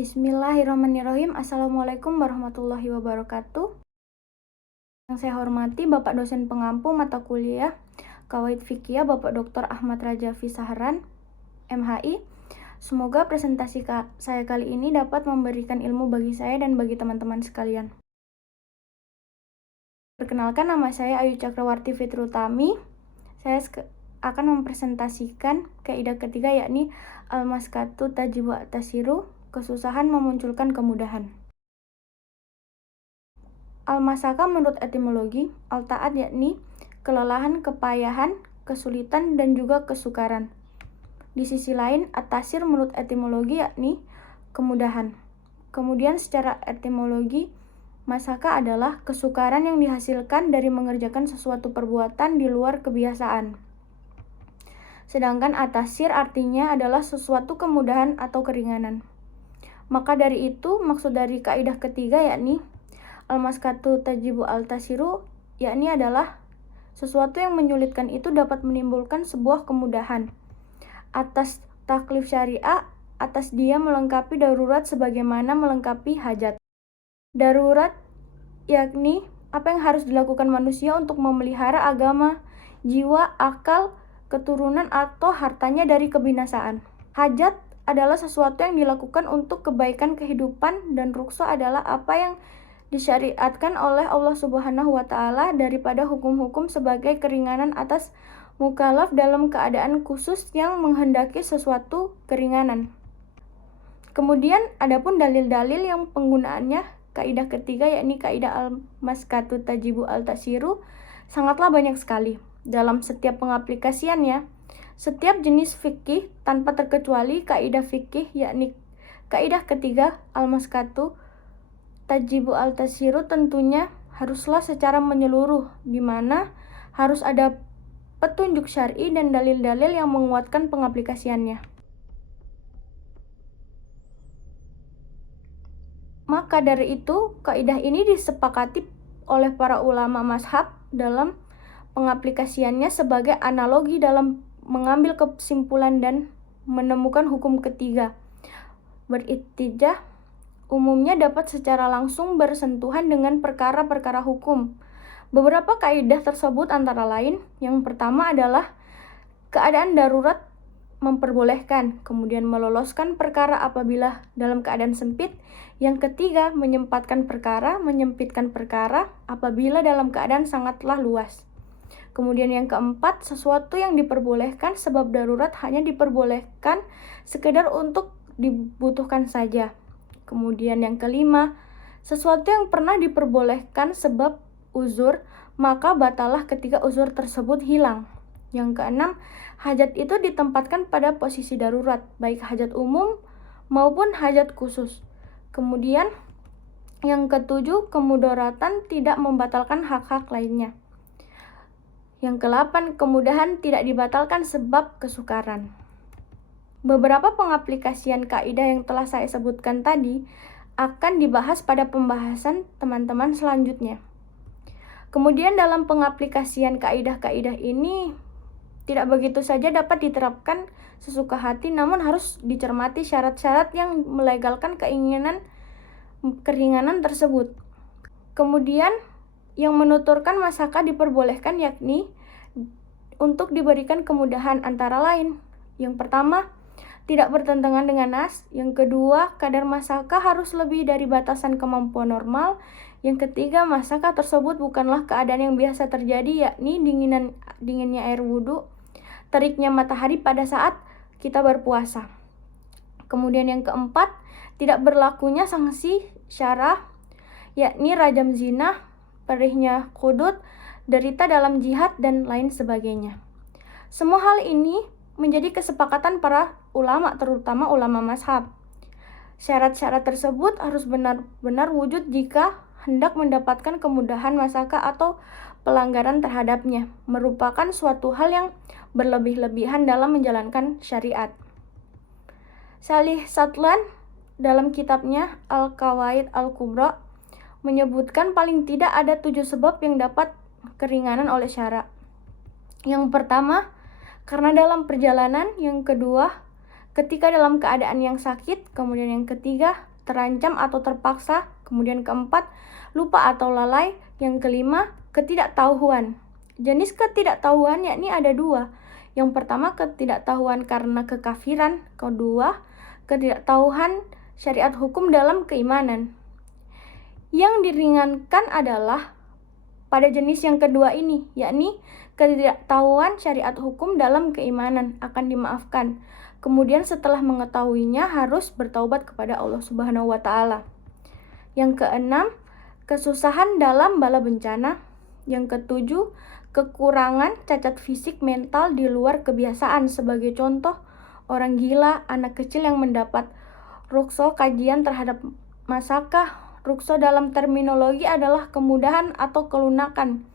Bismillahirrahmanirrahim. Assalamualaikum warahmatullahi wabarakatuh. Yang saya hormati Bapak dosen pengampu mata kuliah Qawaid Fiqhiyah Bapak Dr. Ahmad Rajavi Sahran, MHI. Semoga presentasi saya kali ini dapat memberikan ilmu bagi saya dan bagi teman-teman sekalian. Perkenalkan, nama saya Ayu Cakrawarti Fitrutami. Saya akan mempresentasikan kaidah ketiga, yakni al-maskatu tajibu tasiru, kesusahan memunculkan kemudahan. Al-masaka menurut etimologi, al-ta'at yakni kelelahan, kepayahan, kesulitan, dan juga kesukaran. Di sisi lain, at-tasir menurut etimologi yakni kemudahan. Kemudian secara etimologi, masaka adalah kesukaran yang dihasilkan dari mengerjakan sesuatu perbuatan di luar kebiasaan. Sedangkan at-tasir artinya adalah sesuatu kemudahan atau keringanan. Maka dari itu, maksud dari kaidah ketiga yakni al-maskatu tajibu al-tasiru, yakni adalah sesuatu yang menyulitkan itu dapat menimbulkan sebuah kemudahan. Atas taklif syariah, atas dia melengkapi darurat sebagaimana melengkapi hajat. Darurat yakni apa yang harus dilakukan manusia untuk memelihara agama, jiwa, akal, keturunan, atau hartanya dari kebinasaan. Hajat adalah sesuatu yang dilakukan untuk kebaikan kehidupan, dan rukso adalah apa yang disyariatkan oleh Allah Subhanahu wa Ta'ala daripada hukum-hukum sebagai keringanan atas mukallaf dalam keadaan khusus yang menghendaki sesuatu keringanan. Kemudian adapun dalil-dalil yang penggunaannya kaidah ketiga, yakni kaidah al-maskatu tajibu al-tasiru, sangatlah banyak sekali. Dalam setiap pengaplikasiannya, setiap jenis fikih tanpa terkecuali kaidah fikih, yakni kaidah ketiga al-maskatu tajibu al-tasiru tentunya haruslah secara menyeluruh, di mana harus ada petunjuk syar'i dan dalil-dalil yang menguatkan pengaplikasiannya. Maka dari itu, kaidah ini disepakati oleh para ulama mazhab dalam pengaplikasiannya sebagai analogi dalam mengambil kesimpulan dan menemukan hukum ketiga. Berittijah umumnya dapat secara langsung bersentuhan dengan perkara-perkara hukum. Beberapa kaidah tersebut antara lain, yang pertama adalah keadaan darurat memperbolehkan, kemudian meloloskan perkara apabila dalam keadaan sempit. Yang ketiga, menyempitkan perkara apabila dalam keadaan sangatlah luas. Kemudian yang keempat, sesuatu yang diperbolehkan sebab darurat hanya diperbolehkan sekedar untuk dibutuhkan saja. Kemudian yang kelima, sesuatu yang pernah diperbolehkan sebab uzur, maka batalah ketika uzur tersebut hilang. Yang keenam, hajat itu ditempatkan pada posisi darurat, baik hajat umum maupun hajat khusus. Kemudian yang ketujuh, kemudaratan tidak membatalkan hak-hak lainnya. Yang kedelapan, kemudahan tidak dibatalkan sebab kesukaran. Beberapa pengaplikasian kaidah yang telah saya sebutkan tadi akan dibahas pada pembahasan teman-teman selanjutnya. Kemudian dalam pengaplikasian kaidah-kaidah ini tidak begitu saja dapat diterapkan sesuka hati, namun harus dicermati syarat-syarat yang melegalkan keringanan tersebut. Kemudian yang menuturkan masaka diperbolehkan yakni untuk diberikan kemudahan antara lain. Yang pertama, tidak bertentangan dengan nas. Yang kedua, kadar masaka harus lebih dari batasan kemampuan normal. Yang ketiga, masaka tersebut bukanlah keadaan yang biasa terjadi, yakni dinginnya air wudhu, teriknya matahari pada saat kita berpuasa. Kemudian yang keempat, tidak berlakunya sanksi syarah, yakni rajam zina, perihnya qudud, derita dalam jihad, dan lain sebagainya. Semua hal ini menjadi kesepakatan para ulama, terutama ulama mazhab. Syarat-syarat tersebut harus benar-benar wujud jika hendak mendapatkan kemudahan masaka atau pelanggaran terhadapnya merupakan suatu hal yang berlebih-lebihan dalam menjalankan syariat. Salih Satlan dalam kitabnya Al-Qawaid Al-Kubra menyebutkan paling tidak ada 7 sebab yang dapat keringanan oleh syara. Yang pertama, karena dalam perjalanan. Yang kedua, ketika dalam keadaan yang sakit. Kemudian yang ketiga, terancam atau terpaksa. Kemudian keempat, lupa atau lalai. Yang kelima, ketidaktahuan. Jenis ketidaktahuan yakni ada dua. Yang pertama, ketidaktahuan karena kekafiran. Kedua, ketidaktahuan syariat hukum dalam keimanan. Yang diringankan adalah pada jenis yang kedua ini, yakni ketidaktahuan syariat hukum dalam keimanan akan dimaafkan. Kemudian setelah mengetahuinya harus bertaubat kepada Allah Subhanahu wa taala. Yang keenam, kesusahan dalam bala bencana. Yang ketujuh, kekurangan cacat fisik mental di luar kebiasaan. Sebagai contoh, orang gila, anak kecil yang mendapat rukso kajian terhadap masakah. Rukso dalam terminologi adalah kemudahan atau kelunakan,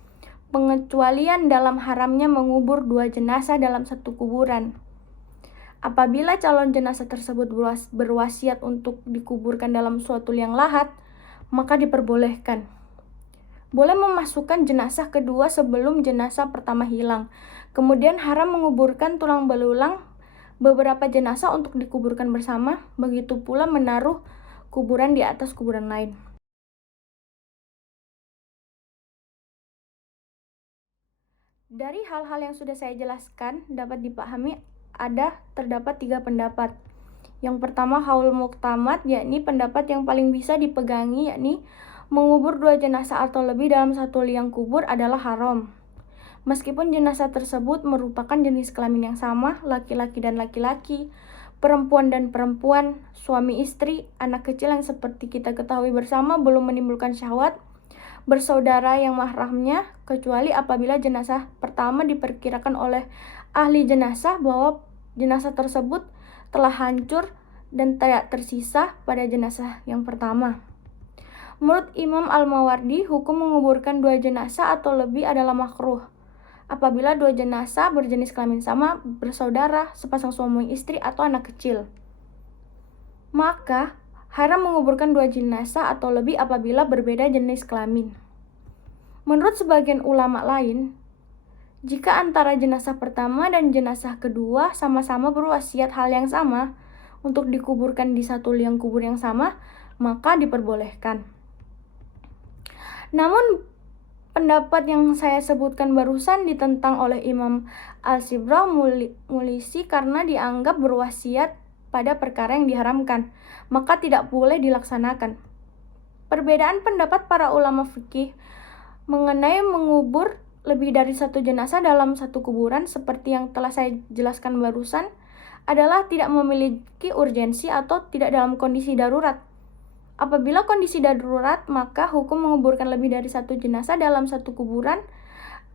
pengecualian dalam haramnya mengubur dua jenazah dalam satu kuburan. Apabila calon jenazah tersebut berwasiat untuk dikuburkan dalam suatu liang lahat, maka diperbolehkan. Boleh memasukkan jenazah kedua sebelum jenazah pertama hilang. Kemudian haram menguburkan tulang belulang beberapa jenazah untuk dikuburkan bersama, begitu pula menaruh kuburan di atas kuburan lain. Dari hal-hal yang sudah saya jelaskan, dapat dipahami terdapat 3 pendapat. Yang pertama, haul muktamad, yakni pendapat yang paling bisa dipegangi, yakni mengubur 2 jenazah atau lebih dalam satu liang kubur adalah haram. Meskipun jenazah tersebut merupakan jenis kelamin yang sama, laki-laki dan laki-laki, perempuan dan perempuan, suami istri, anak kecil yang seperti kita ketahui bersama belum menimbulkan syahwat, bersaudara yang mahramnya, kecuali apabila jenazah pertama diperkirakan oleh ahli jenazah bahwa jenazah tersebut telah hancur dan tidak tersisa pada jenazah yang pertama. Menurut Imam Al-Mawardi, hukum menguburkan 2 jenazah atau lebih adalah makruh apabila 2 jenazah berjenis kelamin sama, bersaudara, sepasang suami istri, atau anak kecil. Maka, haram menguburkan 2 jenazah atau lebih apabila berbeda jenis kelamin. Menurut sebagian ulama lain, jika antara jenazah pertama dan jenazah kedua sama-sama berwasiat hal yang sama untuk dikuburkan di satu liang kubur yang sama, maka diperbolehkan. Namun, pendapat yang saya sebutkan barusan ditentang oleh Imam Al-Sibra Mulisi karena dianggap berwasiat pada perkara yang diharamkan, maka tidak boleh dilaksanakan. Perbedaan pendapat para ulama fikih mengenai mengubur lebih dari 1 jenazah dalam satu kuburan seperti yang telah saya jelaskan barusan adalah tidak memiliki urgensi atau tidak dalam kondisi darurat. Apabila kondisi darurat, maka hukum menguburkan lebih dari 1 jenazah dalam satu kuburan.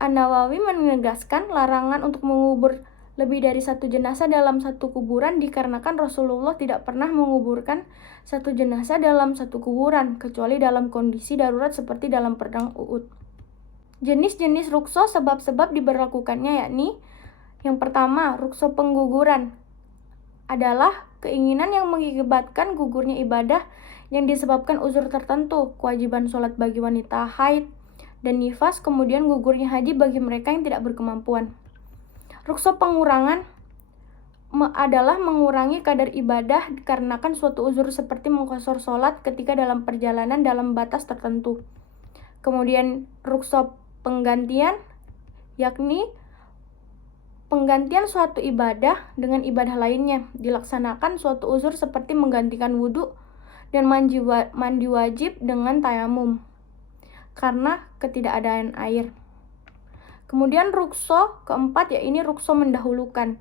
An-Nawawi menegaskan larangan untuk mengubur lebih dari 1 jenazah dalam satu kuburan dikarenakan Rasulullah tidak pernah menguburkan 1 jenazah dalam satu kuburan, kecuali dalam kondisi darurat seperti dalam perang Uhud. Jenis-jenis rukso sebab-sebab diberlakukannya yakni yang pertama, rukso pengguguran adalah keinginan yang mengakibatkan gugurnya ibadah yang disebabkan uzur tertentu, kewajiban sholat bagi wanita haid dan nifas, kemudian gugurnya haji bagi mereka yang tidak berkemampuan. Rukso pengurangan adalah mengurangi kadar ibadah dikarenakan suatu uzur seperti mengqashar sholat ketika dalam perjalanan dalam batas tertentu. Kemudian rukso penggantian, yakni penggantian suatu ibadah dengan ibadah lainnya, dilaksanakan suatu uzur seperti menggantikan wudhu dan mandi wajib dengan tayamum karena ketidakadaan air. Kemudian rukso keempat, yaitu rukso mendahulukan,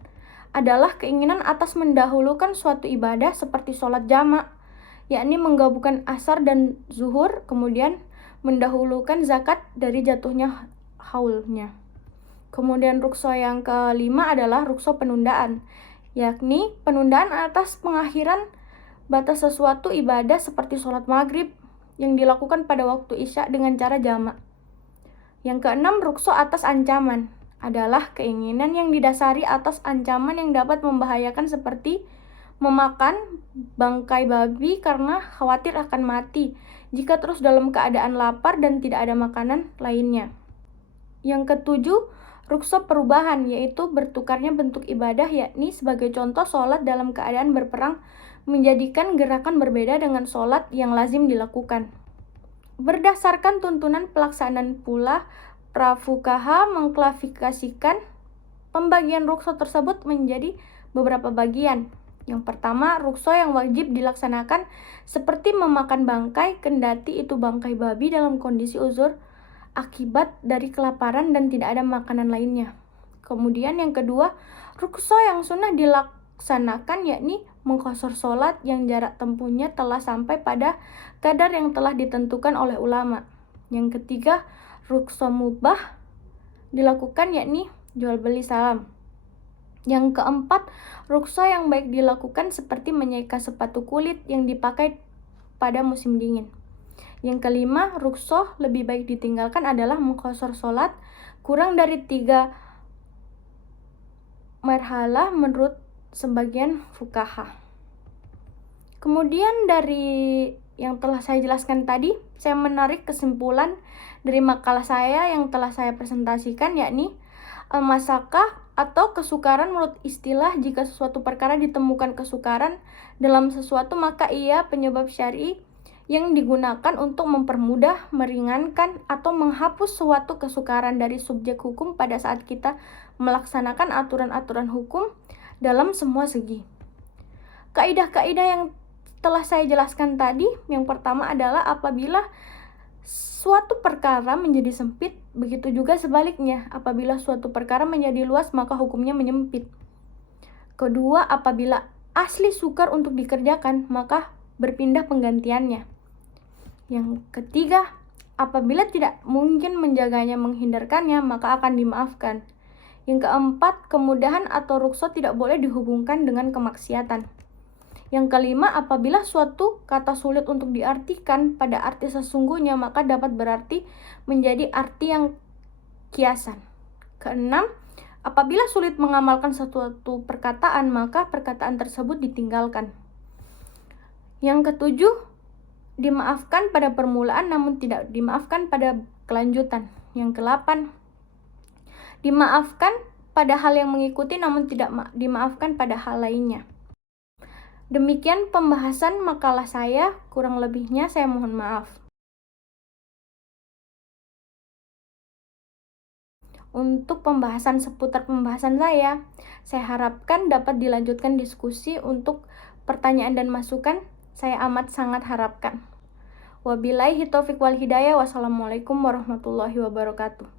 adalah keinginan atas mendahulukan suatu ibadah seperti sholat jamak, yakni menggabungkan asar dan zuhur, kemudian mendahulukan zakat dari jatuhnya haulnya. Kemudian rukso yang kelima adalah rukso penundaan, yakni penundaan atas pengakhiran batas sesuatu ibadah seperti sholat maghrib yang dilakukan pada waktu isya dengan cara jamak. Yang keenam, rukso atas ancaman adalah keinginan yang didasari atas ancaman yang dapat membahayakan seperti memakan bangkai babi karena khawatir akan mati jika terus dalam keadaan lapar dan tidak ada makanan lainnya. Yang ketujuh, Rukso perubahan, yaitu bertukarnya bentuk ibadah, yakni sebagai contoh sholat dalam keadaan berperang menjadikan gerakan berbeda dengan sholat yang lazim dilakukan. Berdasarkan tuntunan pelaksanaan pula, Prafukaha mengklasifikasikan pembagian rukso tersebut menjadi beberapa bagian. Yang pertama, rukso yang wajib dilaksanakan seperti memakan bangkai, kendati itu bangkai babi dalam kondisi uzur akibat dari kelaparan dan tidak ada makanan lainnya. Kemudian yang kedua, rukso yang sunnah dilaksanakan yakni mengqashar sholat yang jarak tempuhnya telah sampai pada kadar yang telah ditentukan oleh ulama. Yang ketiga, rukso mubah dilakukan yakni jual beli salam. Yang keempat, rukso yang baik dilakukan seperti menyeika sepatu kulit yang dipakai pada musim dingin. Yang kelima, rukso lebih baik ditinggalkan adalah mengqashar sholat kurang dari 3 marhalah menurut sebagian fuqaha. Kemudian dari yang telah saya jelaskan tadi, saya menarik kesimpulan dari makalah saya yang telah saya presentasikan, yakni masakah atau kesukaran menurut istilah jika sesuatu perkara ditemukan kesukaran dalam sesuatu maka ia penyebab syar'i yang digunakan untuk mempermudah, meringankan, atau menghapus suatu kesukaran dari subjek hukum pada saat kita melaksanakan aturan-aturan hukum dalam semua segi. Kaidah-kaidah yang telah saya jelaskan tadi, yang pertama adalah apabila suatu perkara menjadi sempit, begitu juga sebaliknya. Apabila suatu perkara menjadi luas, maka hukumnya menyempit. Kedua, apabila asli sukar untuk dikerjakan, maka berpindah penggantiannya. Yang ketiga, apabila tidak mungkin menjaganya, menghindarkannya, maka akan dimaafkan. Yang keempat, kemudahan atau rukso tidak boleh dihubungkan dengan kemaksiatan. Yang kelima, apabila suatu kata sulit untuk diartikan pada arti sesungguhnya, maka dapat berarti menjadi arti yang kiasan. Keenam, apabila sulit mengamalkan suatu perkataan, maka perkataan tersebut ditinggalkan. Yang ketujuh, dimaafkan pada permulaan namun tidak dimaafkan pada kelanjutan. Yang ke-8, dimaafkan pada hal yang mengikuti namun tidak dimaafkan pada hal lainnya. Demikian pembahasan makalah saya, kurang lebihnya saya mohon maaf. Untuk pembahasan seputar pembahasan saya harapkan dapat dilanjutkan diskusi untuk pertanyaan dan masukan, saya amat sangat harapkan. Wabillahi taufiq wal hidayah. Wassalamualaikum warahmatullahi wabarakatuh.